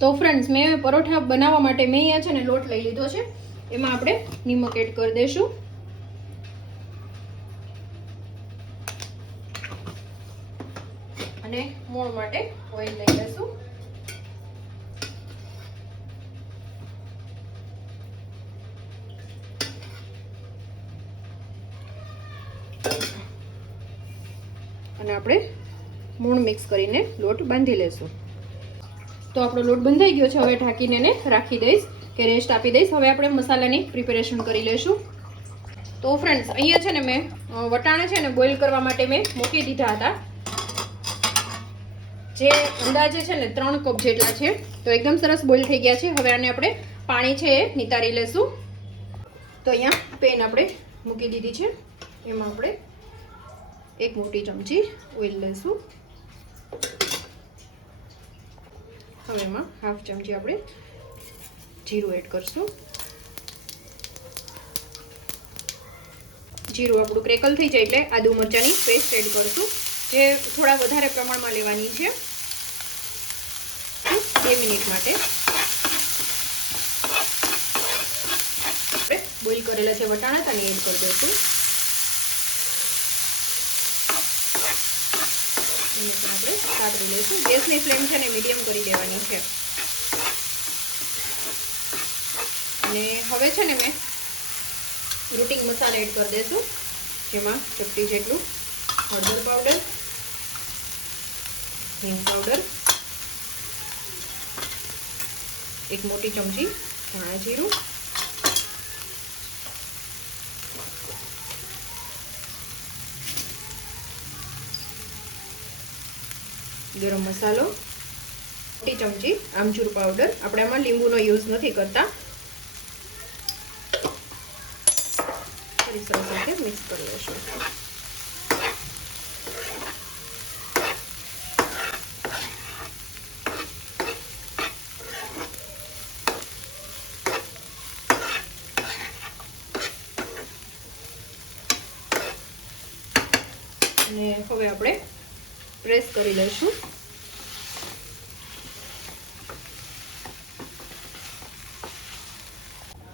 તો ફ્રેન્ડ્સ મેં પરોઠા બનાવવા માટે મેં અહીંયા છે ને લોટ લઈ લીધો છે. એમાં આપણે નિમક એડ કરી દઈશું અને મોણ માટે ઓઇલ લઈ લઈશું. અને આપણે મોણ મિક્સ કરીને લોટ બાંધી લેશું. તો આપણો લોટ બંધાઈ ગયો છે. હવે ઢાંકીને એને રાખી દઈશ કે રેસ્ટ આપી દઈશ. હવે આપણે મસાલાની પ્રિપેરેશન કરી લઈશું. તો ફ્રેન્ડ્સ અહીંયા છે ને મેં વટાણા છે ને બોઇલ કરવા માટે મેં મૂકી દીધા હતા, જે અંદાજે છે ને 3 કપ જેટલા છે. તો એકદમ સરસ બોઇલ થઈ ગયા છે. હવે આને આપણે પાણી છે એ નિતારી લેશું. તો અહીંયા પેન આપણે મૂકી દીધી છે. એમાં આપણે 1 મોટી ચમચી ઓઇલ લઈશું. હવે એમાં હાફ ચમચી આપણે જીરું એડ કરશું. જીરું આપણું ક્રેકલ થઈ જાય એટલે આદુ મરચાંની પેસ્ટ એડ કરશું, જે થોડા વધારે પ્રમાણમાં લેવાની છે. 2 મિનિટ માટે આપણે બોઇલ કરેલા છે વટાણા તેને એડ કરી દઈશું. એને પણ આપણે સાતળી લઈશું. ગેસની ફ્લેમ છે ને મીડિયમ કરી દેવાની છે. અને હવે છે ને મેં રૂટિંગ મસાલા એડ કરી દઈશું, જેમાં ચપટી જેટલું હળદર પાવડર, હિંગ પાવડર, 1 મોટી ચમચી ધાણા જીરું, ગરમ મસાલો, મોટી ચમચી આમચૂર પાવડર. આપણે આમાં લીંબુનો યુઝ નથી કરતા. સરસ રીતે મિક્સ કરી લઈશું. અને હવે આપણે પ્રેસ કરી લઈશું.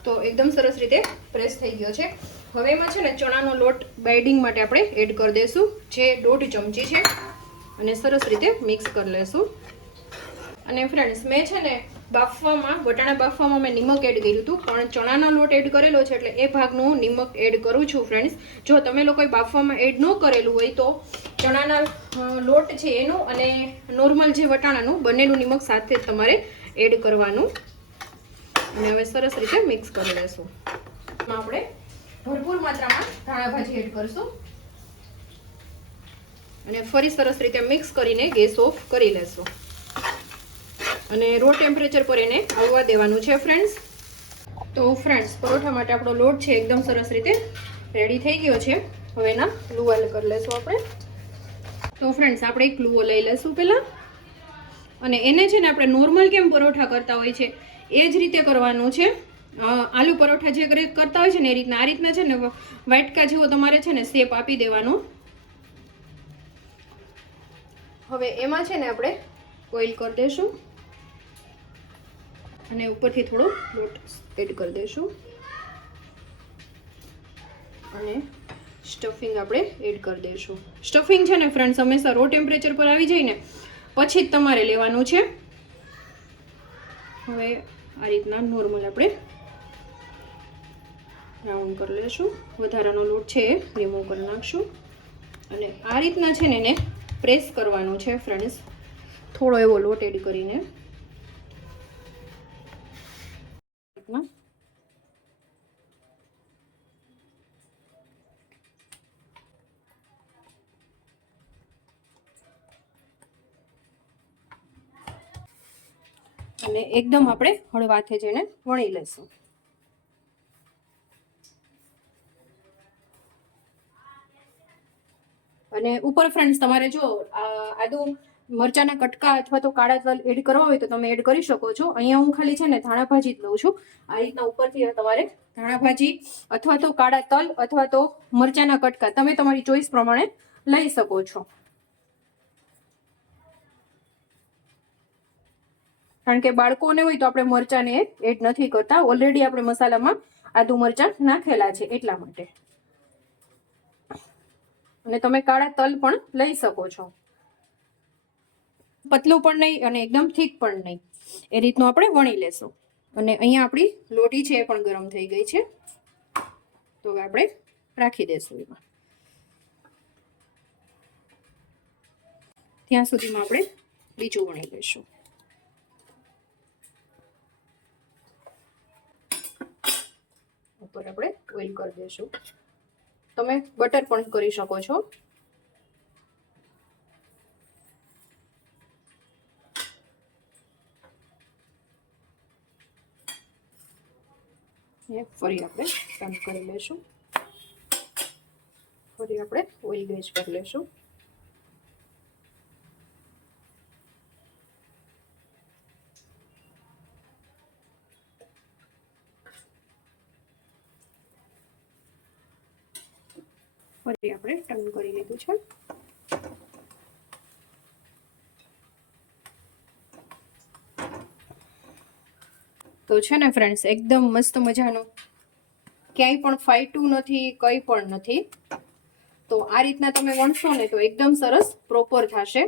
તો એકદમ સરસ રીતે પ્રેસ થઈ ગયો છે. હવે એમાં છે ને ચણાનો લોટ બાઇડિંગ માટે આપણે એડ કરી દઈશું, જે 1.5 ચમચી છે. અને સરસ રીતે મિક્સ કરી લઈશું. અને ફ્રેન્ડ્સ મેં છે ને વટાણા બાફવામાં મેં નિમક એડ કર્યું હતું, પણ ચણાનો લોટ એડ કરેલો છે એટલે એ ભાગનું નિમક એડ કરું છું. ફ્રેન્ડ્સ જો તમે લોકોએ બાફવામાં એડ ન કરેલું હોય તો ચણાના લોટ છે એનું અને નોર્મલ જે વટાણાનું બંનેનું નિમક સાથે જ તમારે એડ કરવાનું. અને હવે સરસ રીતે મિક્સ કરી લઈશું. આપણે ભરપૂર માત્રામાં ધાણા ભાજી એડ કરશું અને ફરી સરસ રીતે મિક્સ કરીને ગેસ ઓફ કરી લેશું. અને રો ટેમ્પરેચર પર એને આવવા દેવાનું છે ફ્રેન્ડ્સ. તો ફ્રેન્ડ્સ પરોઠા માટે આપણો લોટ છે એકદમ સરસ રીતે રેડી થઈ ગયો છે. હવે એના લુવા કરી લેશું આપણે. તો ફ્રેન્ડ્સ આપણે એક લુવો લઈ લેશું પહેલાં, અને એને છે ને આપણે નોર્મલ કેમ પરોઠા કરતા હોય છે એ જ રીતે કરવાનું છે. આલુ પરોઠા જે કરતા હોય છે ને એ રીતના આ રીતના છે ને વાટકા જેવો તમારે છે ને શેપ આપી દેવાનો. હવે એમાં છે ને આપણે ઓઇલ કરી દઈશું અને ઉપરથી થોડો લોટ એડ કરી દઈશું અને સ્ટફિંગ આપણે એડ કરી દઈશું. સ્ટફિંગ છે ને ફ્રેન્ડ્સ હંમેશા રો ટેમ્પરેચર પર આવી જાય ને પછી જ તમારે લેવાનું છે. હવે આ રીતના નોર્મલ આપણે રાઉન્ડ કરી લઈશું. વધારાનો લોટ છે એ રિમૂવ કરી નાખશું અને આ રીતના છે ને એને પ્રેસ કરવાનું છે ફ્રેન્ડ્સ, થોડો એવો લોટ એડ કરીને. અને એકદમ આપણે હળવાથી જ એને વણી લઈશું. અને ઉપર ફ્રેન્ડ્સ તમારે જો આદુ મરચાના કટકા અથવા તો કાળા તલ એડ કરવા હોય તો તમે એડ કરી શકો છો. અહીંયા હું ખાલી છે ને ધાણા ભાજી જ લઉં છું. આ રીતના ઉપરથી તમારે ધાણા ભાજી અથવા તો કાળા તલ અથવા તો મરચાના કટકા તમે તમારી ચોઈસ પ્રમાણે લઈ શકો છો. કારણ કે બાળકોને હોય તો આપણે મરચાંને એડ નથી કરતા, ઓલરેડી આપણે મસાલામાં આદુ મરચાં નાખેલા છે એટલા માટે. અને તમે કાળા તલ પણ લઈ શકો છો, પતલું પણ નહીં અને એકદમ થીક પણ નહીં, એ રીતનું આપણે વણી લેશું. અને અહીંયા આપણી લોટી છે એ પણ ગરમ થઈ ગઈ છે, તો હવે આપણે રાખી દેશું એમાં. ત્યાં સુધીમાં આપણે બીજું વણી લઈશું. ઉપર આપણે ઓઇલ કરી દઈશું. તમે બટર પણ કરી શકો છો. ફરી આપણે ટર્ન કરી લઈશું. ફરી આપણે ઓઇલ ગેસ કરી લઈશું. ફરી આપણે ટર્ન કરી લીધું છે. તો છે ને ફ્રેન્ડ્સ, એકદમ મસ્ત મજાનું, ક્યાંય પણ ફાઈટું નથી, કંઈ પણ નથી. તો આ રીતના તમે વણશો ને તો એકદમ સરસ પ્રોપર થશે.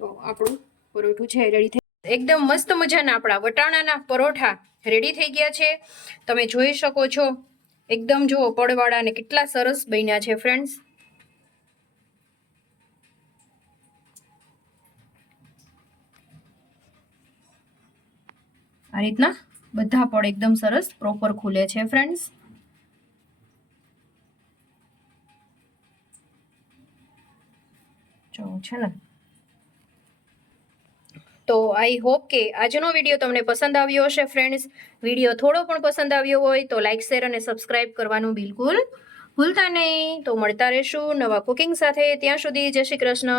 તો આપણું પરોઠું છે રેડી થઈ, એકદમ મસ્ત મજાના આપણા વટાણાના પરોઠા રેડી થઈ ગયા છે. તમે જોઈ શકો છો, એકદમ જુઓ પડવાળા અને કેટલા સરસ બન્યા છે ફ્રેન્ડ્સ. આ રીતના બધા પડ એકદમ સરસ પ્રોપર ખુલે છે ફ્રેન્ડ્સ. જો છે ને. તો આઈ હોપ કે આજનો વિડીયો તમને પસંદ આવ્યો હશે ફ્રેન્ડ્સ. વિડીયો થોડો પણ પસંદ આવ્યો હોય તો લાઇક, શેર અને સબસ્ક્રાઇબ કરવાનું બિલકુલ ભૂલતા નહીં. તો મળતા રહેશું નવા કુકિંગ સાથે. ત્યાં સુધી જય શ્રી કૃષ્ણ.